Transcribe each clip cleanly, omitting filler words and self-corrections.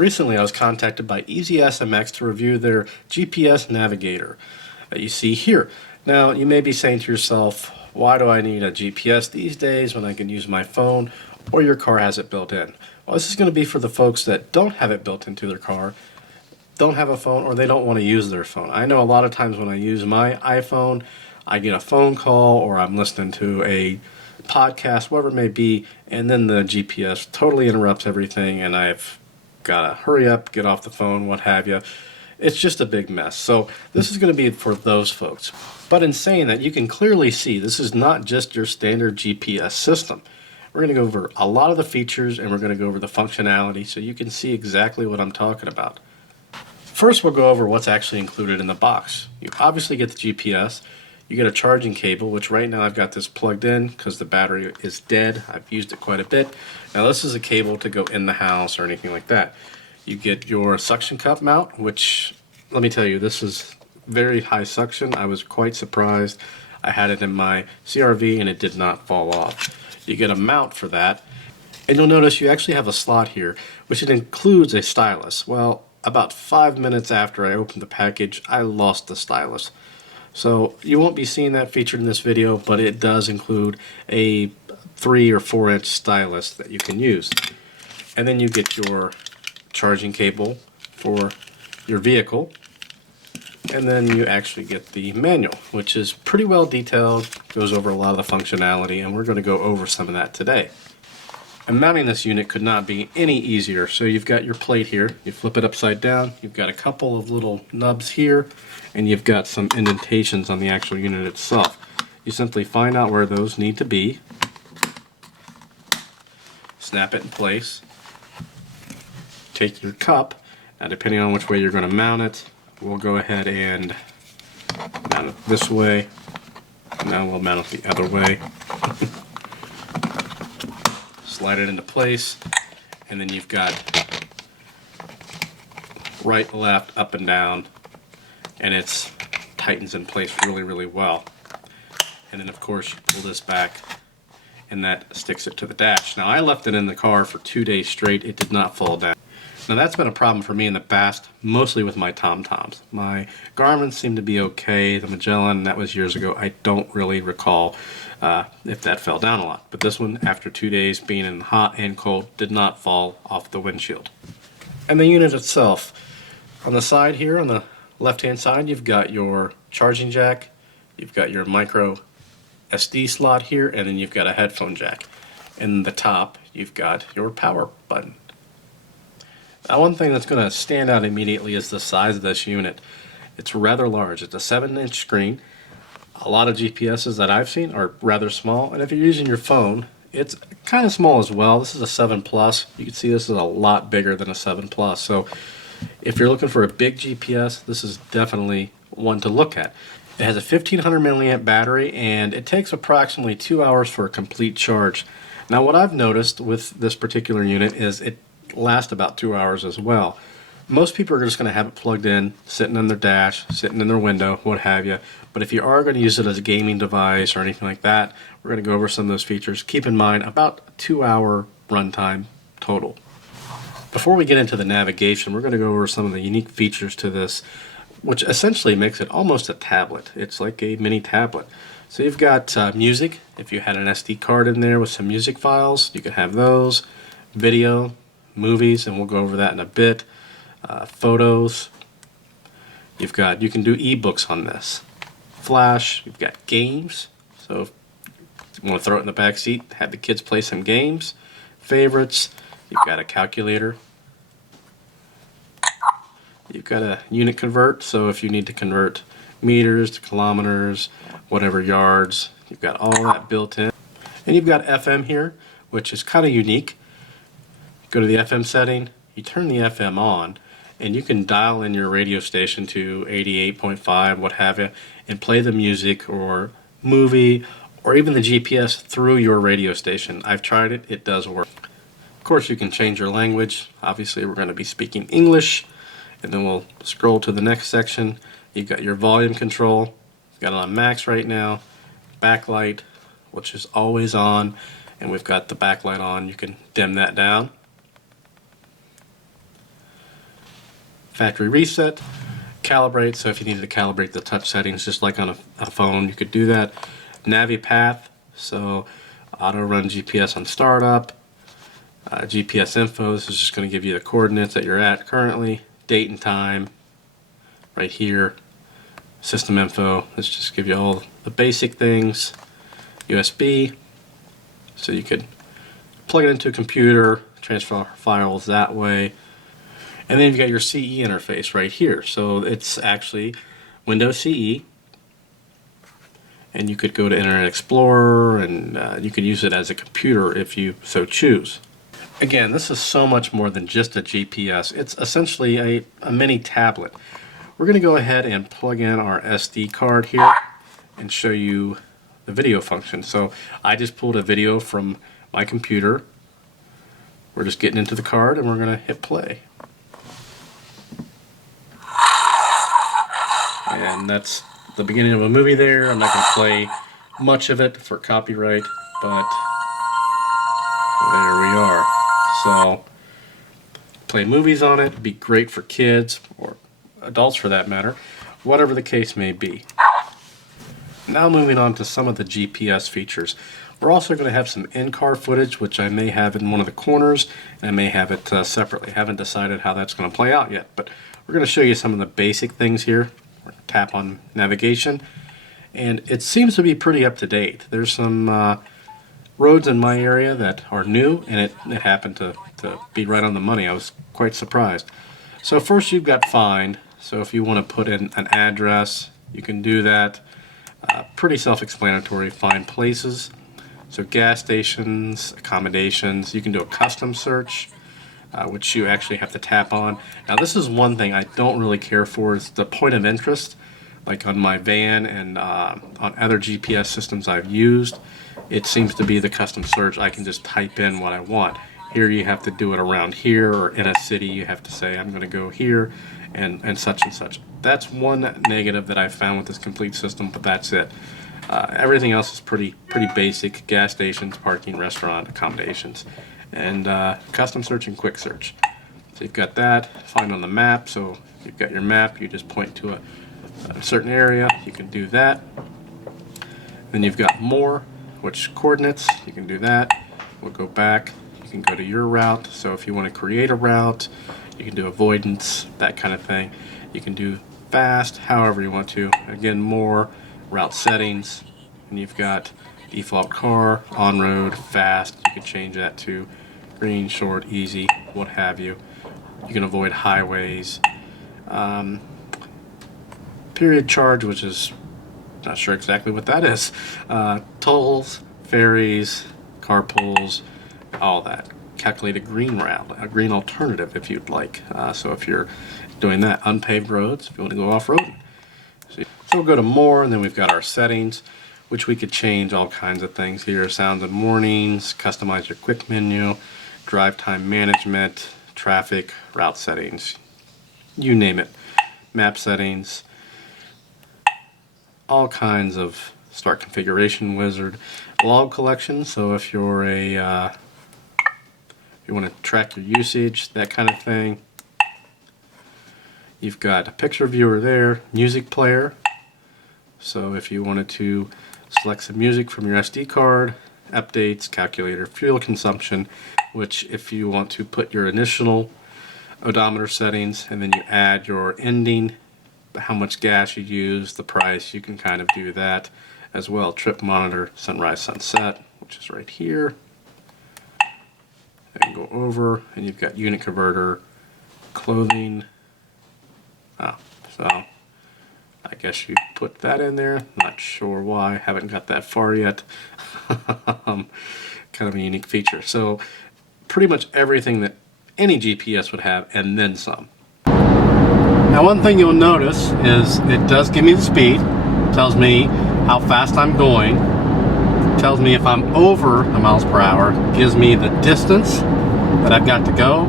Recently, I was contacted by EasySMX to review their GPS navigator that you see here. Now, you may be saying to yourself, why do I need a GPS these days when I can use my phone or your car has it built in? Well, this is going to be for the folks that don't have it built into their car, don't have a phone, or they don't want to use their phone. I know a lot of times when I use my iPhone, I get a phone call or I'm listening to a podcast, whatever it may be, and then the GPS totally interrupts everything and I've got to hurry up, get off the phone, what have you. It's just a big mess. So this is going to be for those folks. But in saying that, you can clearly see this is not just your standard GPS system. We're going to go over a lot of the features and we're going to go over the functionality so you can see exactly what I'm talking about. First, we'll go over what's actually included in the box. You obviously get the GPS. You get a charging cable, which right now I've got this plugged in because the battery is dead. I've used it quite a bit. Now this is a cable to go in the house or anything like that. You get your suction cup mount, which, let me tell you, this is very high suction. I was quite surprised. I had it in my CRV and it did not fall off. You get a mount for that. And you'll notice you actually have a slot here, which it includes a stylus. Well, about 5 minutes after I opened the package, I lost the stylus. So you won't be seeing that featured in this video, but it does include a 3 or 4 inch stylus that you can use. And then you get your charging cable for your vehicle. And then you actually get the manual, which is pretty well detailed, goes over a lot of the functionality, and we're going to go over some of that today. And mounting this unit could not be any easier. So you've got your plate here, you flip it upside down, you've got a couple of little nubs here, and you've got some indentations on the actual unit itself. You simply find out where those need to be, snap it in place, take your cup, now depending on which way you're going to mount it, we'll go ahead and mount it this way, now we'll mount it the other way. Slide it into place, and then you've got right, left, up and down, and it tightens in place really, really well. And then of course you pull this back and that sticks it to the dash. Now I left it in the car for 2 days straight. It did not fall down. Now that's been a problem for me in the past, mostly with my TomToms. My Garmin seemed to be okay. The Magellan, that was years ago. I don't really recall if that fell down a lot. But this one, after 2 days being in hot and cold, did not fall off the windshield. And the unit itself, on the side here, on the left-hand side, you've got your charging jack, you've got your micro SD slot here, and then you've got a headphone jack. In the top, you've got your power button. Now, one thing that's going to stand out immediately is the size of this unit. It's rather large. It's a 7-inch screen. A lot of GPSs that I've seen are rather small, and if you're using your phone, it's kind of small as well. This is a 7 Plus. You can see this is a lot bigger than a 7 Plus. So if you're looking for a big GPS, this is definitely one to look at. It has a 1500 milliamp battery, and it takes approximately 2 hours for a complete charge. Now, what I've noticed with this particular unit is it lasts about 2 hours as well. Most people are just going to have it plugged in, sitting on their dash, sitting in their window, what have you. But if you are going to use it as a gaming device or anything like that, we're going to go over some of those features. Keep in mind, about a 2-hour runtime total. Before we get into the navigation, we're going to go over some of the unique features to this, which essentially makes it almost a tablet. It's like a mini tablet. So you've got music. If you had an SD card in there with some music files, you can have those. Video, movies, and we'll go over that in a bit. Photos. You can do ebooks on this. Flash. You've got games. So if you want to throw it in the back seat, have the kids play some games. Favorites. You've got a calculator. You've got a unit convert, so if you need to convert meters to kilometers, whatever yards, you've got all that built in. And you've got FM here, which is kind of unique. Go to the FM setting, you turn the FM on, and you can dial in your radio station to 88.5, what have you, and play the music or movie or even the GPS through your radio station. I've tried it, it does work. Of course, you can change your language. Obviously, we're going to be speaking English. And then we'll scroll to the next section. You've got your volume control. You've got it on max right now. Backlight, which is always on. And we've got the backlight on. You can dim that down. factory reset, calibrate, so if you needed to calibrate the touch settings just like on a phone, you could do that. Navi path, so auto run GPS on startup. GPS info, this is just going to give you the coordinates that you're at currently, date and time right here. System info, let's just give you all the basic things. USB, so you could plug it into a computer, transfer files that way. And then you've got your CE interface right here. So it's actually Windows CE, and you could go to Internet Explorer, and you could use it as a computer if you so choose. Again, this is so much more than just a GPS. It's essentially a mini tablet. We're going to go ahead and plug in our SD card here and show you the video function. So I just pulled a video from my computer. We're just getting into the card and we're going to hit play. And that's the beginning of a movie there. I'm not going to play much of it for copyright, but there we are. So play movies on it. It'd be great for kids or adults for that matter, whatever the case may be. Now moving on to some of the GPS features. We're also going to have some in-car footage, which I may have in one of the corners, and I may have it separately. Haven't decided how that's going to play out yet, but we're going to show you some of the basic things here. We're going to tap on navigation, and it seems to be pretty up to date. There's some roads in my area that are new, and it happened to be right on the money. I was quite surprised. So first you've got find. So if you want to put in an address, you can do that. Pretty self-explanatory. Find places. So gas stations, accommodations. You can do a custom search, which you actually have to tap on. Now this is one thing I don't really care for, is the point of interest. Like on my van and on other GPS systems I've used, it seems to be the custom search. I can just type in what I want. Here you have to do it around here, or in a city you have to say I'm going to go here and such and such. That's one negative that I've found with this complete system, but that's it. Everything else is pretty basic. Gas stations, parking, restaurant, accommodations, and custom search and quick search. So you've got that. Find on the map, so you've got your map, you just point to a certain area, you can do that. Then you've got more, which coordinates, you can do that. We'll go back, you can go to your route, so if you want to create a route, you can do avoidance, that kind of thing. You can do fast, however you want to. Again, more, route settings, and you've got default car, on-road, fast. You can change that to green, short, easy, what have you. You can avoid highways. Period charge, which is not sure exactly what that is. Tolls, ferries, carpools, all that. Calculate a green route, a green alternative if you'd like. So if you're doing that, unpaved roads, if you want to go off-road. So we'll go to more, and then we've got our settings, which we could change all kinds of things here. Sounds and warnings, customize your quick menu, drive time management, traffic, route settings, you name it. Map settings, all kinds of start configuration wizard, log collection. So if you're if you want to track your usage, that kind of thing. You've got a picture viewer there, music player. So if you wanted to select some music from your SD card, updates, calculator, fuel consumption, which if you want to put your initial odometer settings and then you add your ending, how much gas you use, the price, you can kind of do that as well. Trip monitor, sunrise, sunset, which is right here. And go over, and you've got unit converter, clothing. So I guess you put that in there. Not sure why, haven't got that far yet. Kind of a unique feature. So pretty much everything that any GPS would have, and then some. Now one thing you'll notice is it does give me the speed, tells me how fast I'm going, tells me if I'm over the miles per hour, gives me the distance that I've got to go,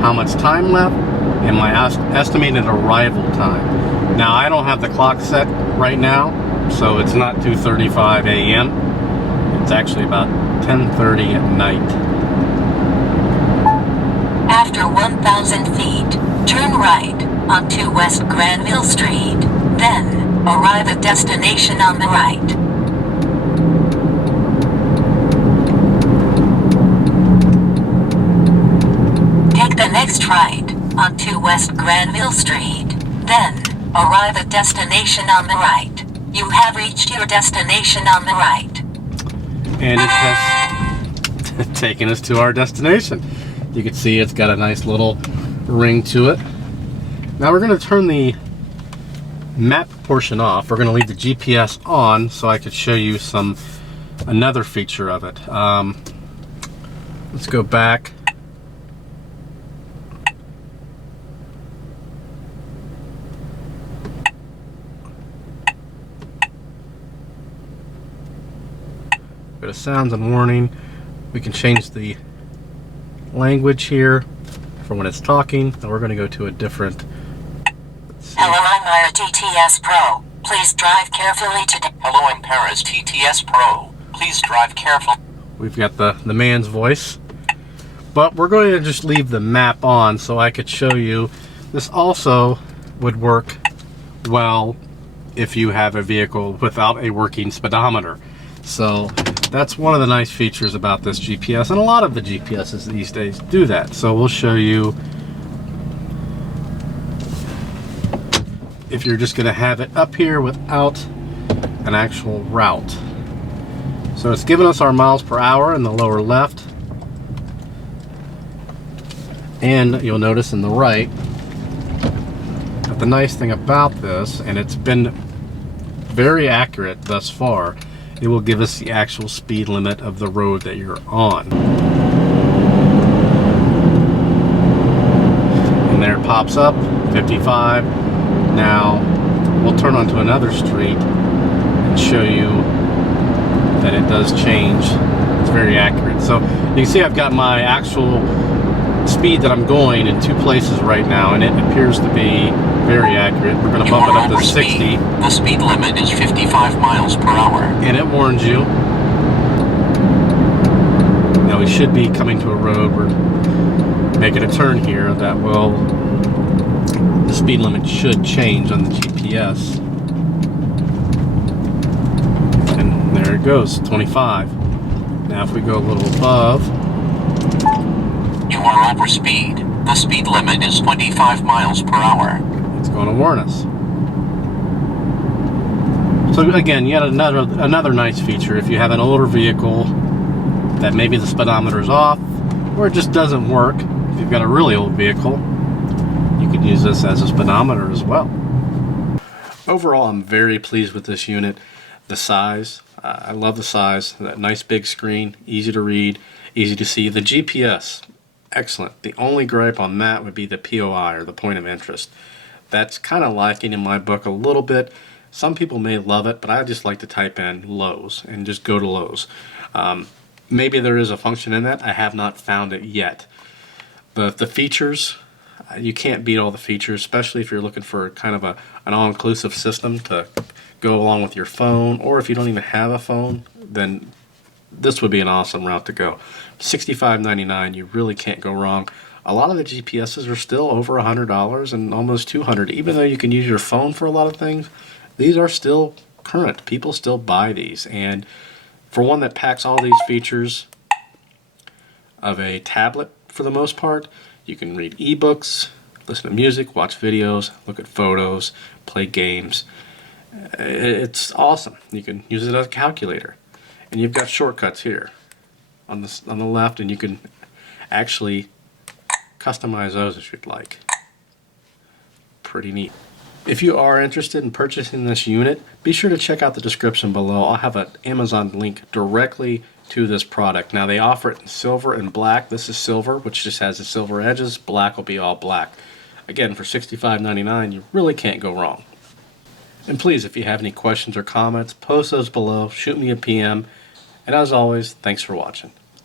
how much time left, and my estimated arrival time. Now I don't have the clock set right now, so it's not 2:35 a.m. It's actually about 10:30 at night. After 1,000 feet, turn right. onto West Granville Street. Then, arrive at destination on the right. Take the next right, onto West Granville Street. Then, arrive at destination on the right. You have reached your destination on the right. And it has taken us to our destination. You can see it's got a nice little ring to it. Now we're going to turn the map portion off. We're going to leave the GPS on so I could show you another feature of it. Let's go back. Go to sounds and warning. We can change the language here for when it's talking. Now we're going to go to a different. Hello, I'm Myra TTS Pro. Please drive carefully today. Hello, I'm Paris TTS Pro. Please drive carefully. We've got the man's voice. But we're going to just leave the map on so I could show you. This also would work well if you have a vehicle without a working speedometer. So that's one of the nice features about this GPS, and a lot of the GPSs these days do that. So we'll show you if you're just going to have it up here without an actual route. So it's giving us our miles per hour in the lower left, and you'll notice in the right that the nice thing about this, and it's been very accurate thus far, it will give us the actual speed limit of the road that you're on. And there it pops up, 55. Now we'll turn onto another street and show you that it does change. It's very accurate. So you can see I've got my actual speed that I'm going in two places right now, and it appears to be very accurate. We're going to bump it up to 60. The speed limit is 55 miles per hour. And it warns you. Now we should be coming to a road. We're making a turn here that will, the speed limit should change on the GPS. And there it goes, 25. Now if we go a little above. You are over speed. The speed limit is 25 miles per hour. It's going to warn us. So again, yet another nice feature. If you have an older vehicle that maybe the speedometer is off, or it just doesn't work, if you've got a really old vehicle, you can use this as a speedometer as well. Overall, I'm very pleased with this unit. The size, I love the size. That nice big screen, easy to read, easy to see. The GPS, excellent. The only gripe on that would be the POI, or the point of interest. That's kind of lacking in my book a little bit. Some people may love it, but I just like to type in Lowe's and just go to Lowe's. Maybe there is a function in that. I have not found it yet. The features, you can't beat all the features, especially if you're looking for kind of an all-inclusive system to go along with your phone, or if you don't even have a phone, then this would be an awesome route to go. $65.99, you really can't go wrong. A lot of the GPSs are still over $100 and almost $200. Even though you can use your phone for a lot of things, these are still current. People still buy these. And for one that packs all these features of a tablet for the most part, you can read ebooks, listen to music, watch videos, look at photos, play games. It's awesome. You can use it as a calculator. And you've got shortcuts here on the left, and you can actually customize those if you'd like. Pretty neat. If you are interested in purchasing this unit, be sure to check out the description below. I'll have an Amazon link directly to this product. Now they offer it in silver and black. This is silver, which just has the silver edges. Black will be all black. Again, for $65.99, you really can't go wrong. And please, if you have any questions or comments, post those below, shoot me a PM. And as always, thanks for watching.